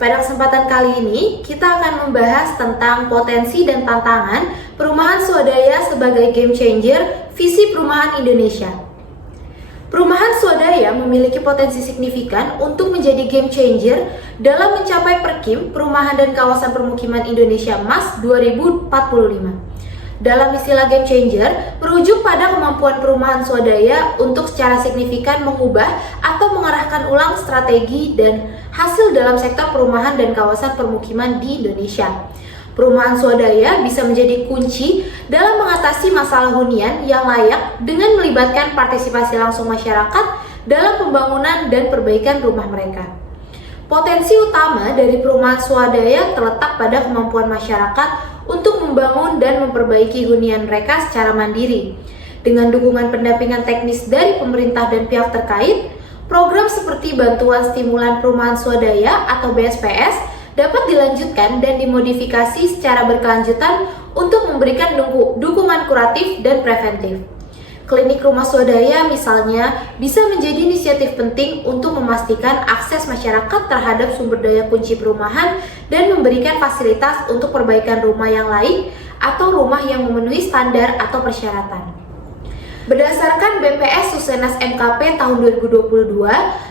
Pada kesempatan kali ini, kita akan membahas tentang potensi dan tantangan perumahan swadaya sebagai game changer visi perumahan Indonesia. Perumahan swadaya memiliki potensi signifikan untuk menjadi game changer dalam mencapai Perkim Perumahan dan Kawasan Permukiman Indonesia MAS 2045. Dalam istilah game changer, merujuk pada kemampuan perumahan swadaya untuk secara signifikan mengubah atau mengarahkan ulang strategi dan hasil dalam sektor perumahan dan kawasan permukiman di Indonesia. Perumahan swadaya bisa menjadi kunci dalam mengatasi masalah hunian yang layak dengan melibatkan partisipasi langsung masyarakat dalam pembangunan dan perbaikan rumah mereka. Potensi utama dari perumahan swadaya terletak pada kemampuan masyarakat untuk membangun dan memperbaiki hunian mereka secara mandiri. Dengan dukungan pendampingan teknis dari pemerintah dan pihak terkait, program seperti bantuan stimulan perumahan swadaya atau BSPS dapat dilanjutkan dan dimodifikasi secara berkelanjutan untuk memberikan dukungan kuratif dan preventif. Klinik rumah swadaya misalnya bisa menjadi inisiatif penting untuk memastikan akses masyarakat terhadap sumber daya kunci perumahan dan memberikan fasilitas untuk perbaikan rumah yang laik atau rumah yang memenuhi standar atau persyaratan. Berdasarkan BPS Susenas MKP tahun 2022,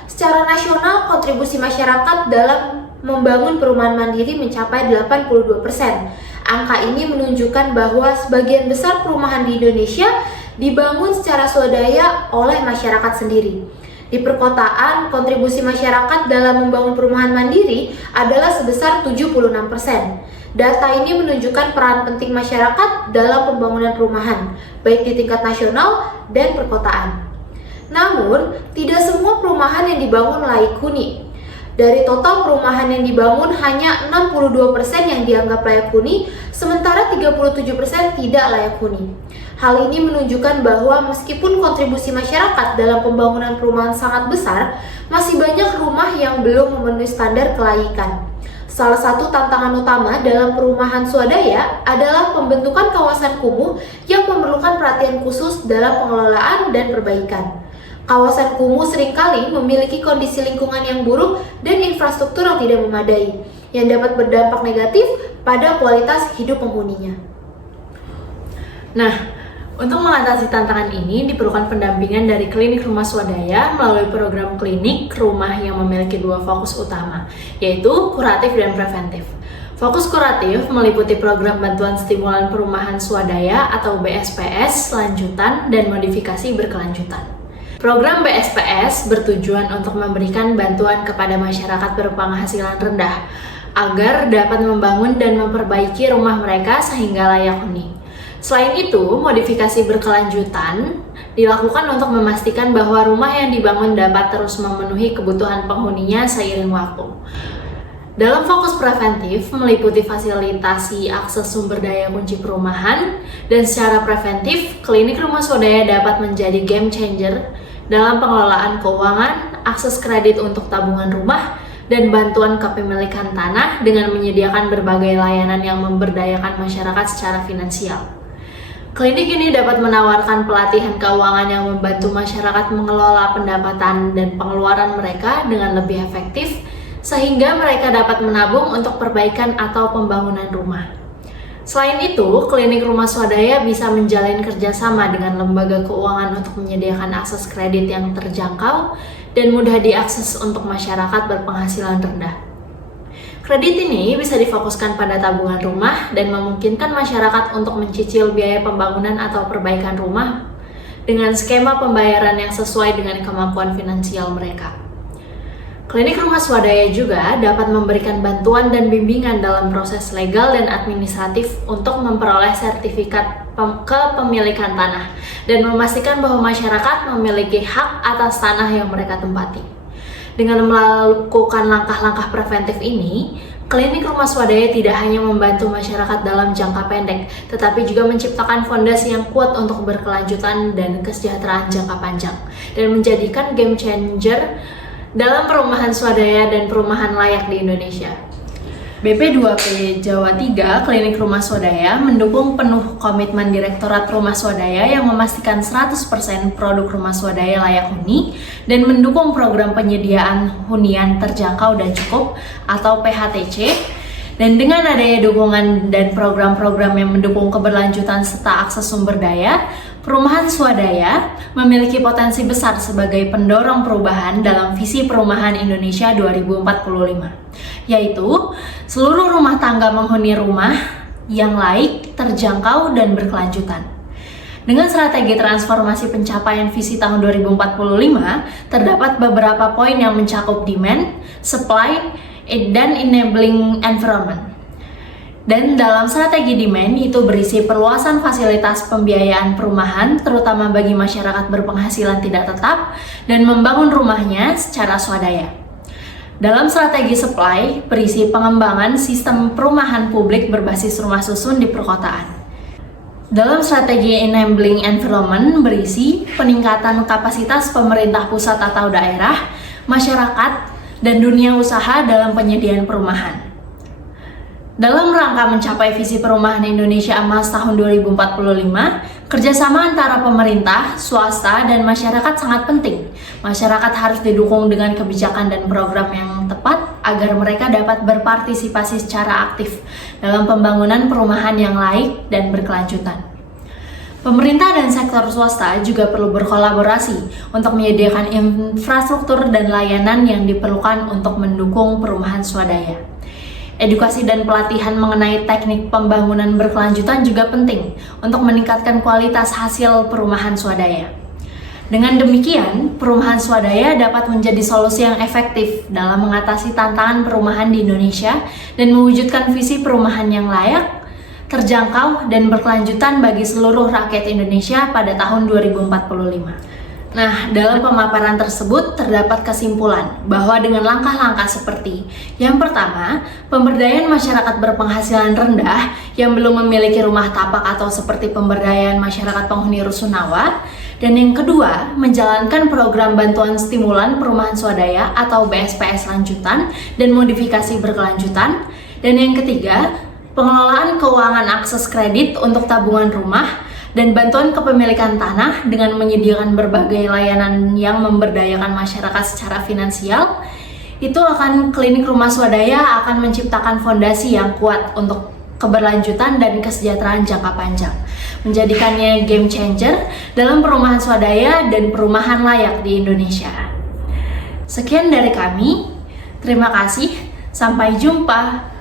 secara nasional kontribusi masyarakat dalam membangun perumahan mandiri mencapai 82%. Angka ini menunjukkan bahwa sebagian besar perumahan di Indonesia dibangun secara swadaya oleh masyarakat sendiri. Di perkotaan, kontribusi masyarakat dalam membangun perumahan mandiri adalah sebesar 76%. Data ini menunjukkan peran penting masyarakat dalam pembangunan perumahan, baik di tingkat nasional dan perkotaan. Namun, tidak semua perumahan yang dibangun layak huni. Dari total perumahan yang dibangun, hanya 62% yang dianggap layak huni, sementara 37% tidak layak huni. Hal ini menunjukkan bahwa meskipun kontribusi masyarakat dalam pembangunan perumahan sangat besar, masih banyak rumah yang belum memenuhi standar kelaikan. Salah satu tantangan utama dalam perumahan swadaya adalah pembentukan kawasan kumuh yang memerlukan perhatian khusus dalam pengelolaan dan perbaikan. Kawasan kumuh seringkali memiliki kondisi lingkungan yang buruk dan infrastruktur yang tidak memadai, yang dapat berdampak negatif pada kualitas hidup penghuninya. Nah, untuk mengatasi tantangan ini diperlukan pendampingan dari klinik rumah swadaya melalui program klinik rumah yang memiliki dua fokus utama, yaitu kuratif dan preventif. Fokus kuratif meliputi program bantuan stimulan perumahan swadaya atau BSPS lanjutan dan modifikasi berkelanjutan. Program BSPS bertujuan untuk memberikan bantuan kepada masyarakat berpenghasilan rendah agar dapat membangun dan memperbaiki rumah mereka sehingga layak huni. Selain itu, modifikasi berkelanjutan dilakukan untuk memastikan bahwa rumah yang dibangun dapat terus memenuhi kebutuhan penghuninya seiring waktu. Dalam fokus preventif meliputi fasilitasi akses sumber daya kunci perumahan, dan secara preventif, klinik rumah swadaya dapat menjadi game changer dalam pengelolaan keuangan, akses kredit untuk tabungan rumah, dan bantuan kepemilikan tanah dengan menyediakan berbagai layanan yang memberdayakan masyarakat secara finansial. Klinik ini dapat menawarkan pelatihan keuangan yang membantu masyarakat mengelola pendapatan dan pengeluaran mereka dengan lebih efektif, sehingga mereka dapat menabung untuk perbaikan atau pembangunan rumah. Selain itu, klinik rumah swadaya bisa menjalin kerjasama dengan lembaga keuangan untuk menyediakan akses kredit yang terjangkau dan mudah diakses untuk masyarakat berpenghasilan rendah. Kredit ini bisa difokuskan pada tabungan rumah dan memungkinkan masyarakat untuk mencicil biaya pembangunan atau perbaikan rumah dengan skema pembayaran yang sesuai dengan kemampuan finansial mereka. Klinik rumah swadaya juga dapat memberikan bantuan dan bimbingan dalam proses legal dan administratif untuk memperoleh sertifikat kepemilikan tanah dan memastikan bahwa masyarakat memiliki hak atas tanah yang mereka tempati. Dengan melakukan langkah-langkah preventif ini, klinik rumah swadaya tidak hanya membantu masyarakat dalam jangka pendek, tetapi juga menciptakan fondasi yang kuat untuk berkelanjutan dan kesejahteraan jangka panjang, dan menjadikan game changer dalam perumahan swadaya dan perumahan layak di Indonesia. BP2P Jawa 3 Klinik Rumah Swadaya mendukung penuh komitmen Direktorat Rumah Swadaya yang memastikan 100% produk rumah swadaya layak huni dan mendukung program penyediaan hunian terjangkau dan cukup atau PHTC. Dan dengan adanya dukungan dan program-program yang mendukung keberlanjutan serta akses sumber daya, perumahan swadaya memiliki potensi besar sebagai pendorong perubahan dalam visi perumahan Indonesia 2045, yaitu seluruh rumah tangga menghuni rumah yang laik, terjangkau, dan berkelanjutan. Dengan strategi transformasi pencapaian visi tahun 2045, terdapat beberapa poin yang mencakup demand, supply, dan enabling environment. Dan dalam strategi demand itu berisi perluasan fasilitas pembiayaan perumahan terutama bagi masyarakat berpenghasilan tidak tetap dan membangun rumahnya secara swadaya. Dalam strategi supply berisi pengembangan sistem perumahan publik berbasis rumah susun di perkotaan. Dalam strategi enabling environment berisi peningkatan kapasitas pemerintah pusat atau daerah, masyarakat, dan dunia usaha dalam penyediaan perumahan. Dalam rangka mencapai visi perumahan Indonesia Emas tahun 2045, kerjasama antara pemerintah, swasta, dan masyarakat sangat penting. Masyarakat harus didukung dengan kebijakan dan program yang tepat agar mereka dapat berpartisipasi secara aktif dalam pembangunan perumahan yang laik dan berkelanjutan. Pemerintah dan sektor swasta juga perlu berkolaborasi untuk menyediakan infrastruktur dan layanan yang diperlukan untuk mendukung perumahan swadaya. Edukasi dan pelatihan mengenai teknik pembangunan berkelanjutan juga penting untuk meningkatkan kualitas hasil perumahan swadaya. Dengan demikian, perumahan swadaya dapat menjadi solusi yang efektif dalam mengatasi tantangan perumahan di Indonesia dan mewujudkan visi perumahan yang layak, terjangkau, dan berkelanjutan bagi seluruh rakyat Indonesia pada tahun 2045. Nah, dalam pemaparan tersebut terdapat kesimpulan bahwa dengan langkah-langkah seperti yang pertama, pemberdayaan masyarakat berpenghasilan rendah yang belum memiliki rumah tapak atau seperti pemberdayaan masyarakat penghuni rusunawa, dan yang kedua, menjalankan program bantuan stimulan perumahan swadaya atau BSPS lanjutan dan modifikasi berkelanjutan, dan yang ketiga, pengelolaan keuangan akses kredit untuk tabungan rumah dan bantuan kepemilikan tanah dengan menyediakan berbagai layanan yang memberdayakan masyarakat secara finansial. Itu akan klinik rumah swadaya akan menciptakan fondasi yang kuat untuk keberlanjutan dan kesejahteraan jangka panjang, menjadikannya game changer dalam perumahan swadaya dan perumahan layak di Indonesia. Sekian dari kami, terima kasih, sampai jumpa.